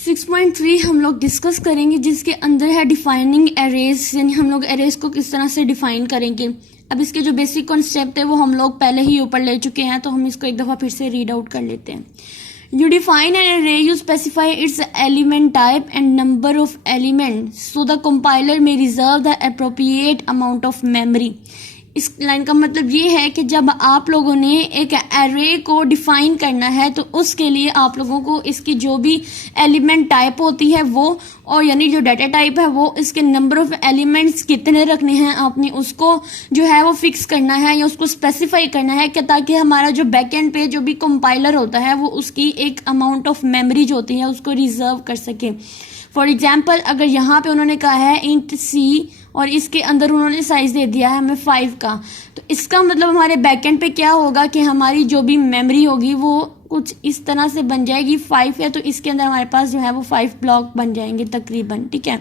6.3 हम लोग डिस्कस करेंगे जिसके अंदर है डिफाइनिंग एरेज, यानी हम लोग एरेज को किस तरह से डिफाइन करेंगे। अब इसके जो बेसिक कॉन्सेप्ट है वो हम लोग पहले ही ऊपर ले चुके हैं, तो हम इसको एक दफ़ा फिर से रीड आउट कर लेते हैं। You define an array, you specify its element type and number of elements, so the compiler may reserve the appropriate amount of memory. इस लाइन का मतलब ये है कि जब आप लोगों ने एक एरे को डिफाइन करना है तो उसके लिए आप लोगों को इसकी जो भी एलिमेंट टाइप होती है वो, और यानी जो डाटा टाइप है वो, इसके नंबर ऑफ एलिमेंट्स कितने रखने हैं आपने उसको जो है वो फिक्स करना है या उसको स्पेसिफाई करना है कि ताकि हमारा जो बैकएंड पे जो भी कंपाइलर होता है वो उसकी एक अमाउंट ऑफ मेमोरी जो होती है उसको रिजर्व कर सके। फॉर एग्जाम्पल, अगर यहाँ पे उन्होंने कहा है इंट सी और इसके अंदर उन्होंने साइज दे दिया है हमें 5 का, तो इसका मतलब हमारे बैकएंड पे क्या होगा कि हमारी जो भी मेमोरी होगी वो कुछ इस तरह से बन जाएगी। 5 है तो इसके अंदर हमारे पास जो है वो 5 ब्लॉक बन जाएंगे तकरीबन, ठीक है।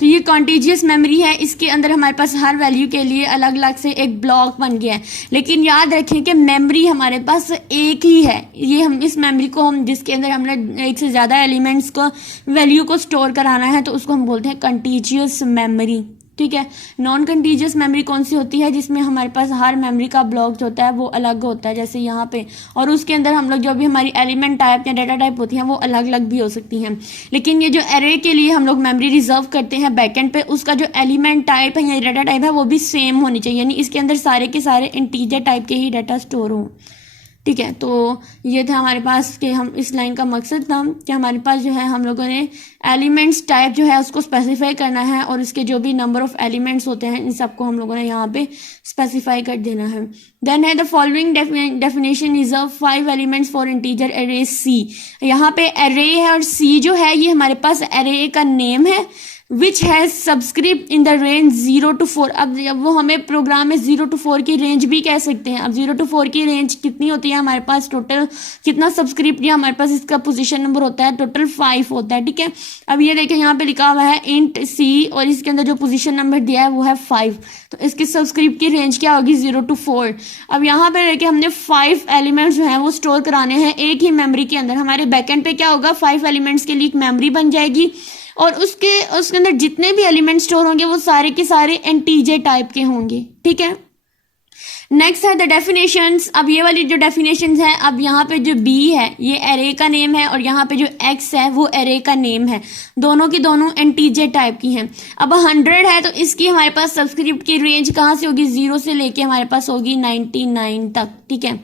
तो ये कॉन्टीजियस मेमोरी है, इसके अंदर हमारे पास हर वैल्यू के लिए अलग अलग से एक ब्लॉक बन गया है। लेकिन याद रखें कि मेमोरी हमारे पास एक ही है, ये हम इस मेमोरी को हम जिसके अंदर हमने एक से ज़्यादा एलिमेंट्स को वैल्यू को स्टोर कराना है तो उसको हम बोलते हैं कॉन्टीजियस मेमोरी, ठीक है। नॉन कंटीजियस मेमोरी कौन सी होती है? जिसमें हमारे पास हर मेमोरी का ब्लॉक जो होता है वो अलग होता है, जैसे यहाँ पे, और उसके अंदर हम लोग जो भी हमारी एलिमेंट टाइप या डाटा टाइप होती हैं वो अलग अलग भी हो सकती हैं। लेकिन ये जो एरे के लिए हम लोग मेमोरी रिजर्व करते हैं बैकएंड पे, उसका जो एलिमेंट टाइप है या डाटा टाइप है वो भी सेम होनी चाहिए, यानी इसके अंदर सारे के सारे इंटीजर टाइप के ही डाटा स्टोर हों, ठीक है। तो ये था हमारे पास कि हम इस लाइन का मकसद था कि हमारे पास जो है हम लोगों ने एलिमेंट्स टाइप जो है उसको स्पेसिफाई करना है और इसके जो भी नंबर ऑफ एलिमेंट्स होते हैं इन सबको हम लोगों ने यहाँ पे स्पेसिफाई कर देना है। देन है the following definition reserve 5 elements for integer array C. यहाँ पे एरे है और सी जो है ये हमारे पास एरे का नेम है which has subscript in the range 0 to 4। अब वो हमें प्रोग्राम में 0 to 4 की रेंज भी कह सकते हैं। अब 0 to 4 की रेंज कितनी होती है हमारे पास, टोटल कितना सबस्क्रिप्ट या हमारे पास इसका पोजीशन नंबर होता है, टोटल 5 होता है, ठीक है। अब ये देखें यहाँ पे लिखा हुआ है इंट सी और इसके अंदर जो पोजीशन नंबर दिया है वो है 5, तो इसकी सबस्क्रिप्ट की रेंज क्या होगी 0 to 4। अब यहाँ पे देखिए हमने 5 एलिमेंट्स जो है वो स्टोर कराने हैं एक ही मेमोरी के अंदर। हमारे बैकएंड पे क्या होगा, 5 एलिमेंट्स के लिए एक मेमोरी बन जाएगी और उसके अंदर जितने भी एलिमेंट स्टोर होंगे वो सारे के सारे इंटीजर टाइप के होंगे, ठीक है। नेक्स्ट है द डेफिनेशंस। अब ये वाली जो डेफिनेशंस है, अब यहाँ पे जो बी है ये एरे का नेम है और यहाँ पे जो एक्स है वो एरे का नेम है, दोनों की दोनों इंटीजर टाइप की हैं। अब 100 है तो इसकी हमारे पास सबस्क्रिप्ट की रेंज कहाँ से होगी, 0 से लेके हमारे पास होगी 99 तक, ठीक है।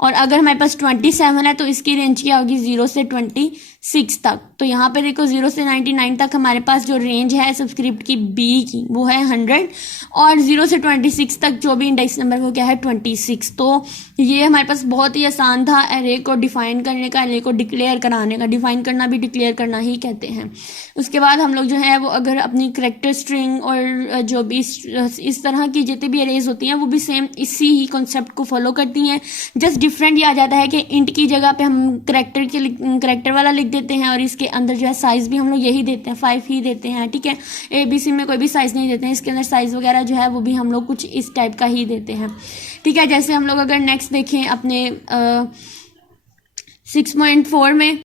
और अगर हमारे पास 27 है तो इसकी रेंज क्या होगी 0 से 26 तक। तो यहाँ पे देखो 0 से 99 तक हमारे पास जो रेंज है सबस्क्रिप्ट की बी की वो है 100 और 0 से 26 तक जो भी इंडेक्स नंबर वो क्या है 26। तो ये हमारे पास बहुत ही आसान था एरे को डिफाइन करने का, एरे को डिक्लेयर कराने का। डिफाइन करना भी डिक्लेयर करना ही कहते हैं। उसके बाद हम लोग जो है वो अगर अपनी करैक्टर स्ट्रिंग और जो भी इस तरह की जितनी भी एरेज होती हैं वो भी सेम इसी ही कॉन्सेप्ट को फॉलो करती हैं। जस्ट डिफरेंट ये आ जाता है कि इंट की जगह पे हम करैक्टर वाला लिख देते हैं और इसके अंदर जो है साइज भी हम लोग यही देते हैं, 5 ही देते हैं, ठीक है। ABC में कोई भी साइज नहीं देते हैं, इसके अंदर साइज वगैरह जो है वो भी हम लोग कुछ इस टाइप का ही देते हैं, ठीक है। जैसे हम लोग अगर नेक्स्ट देखें अपने 6.4 में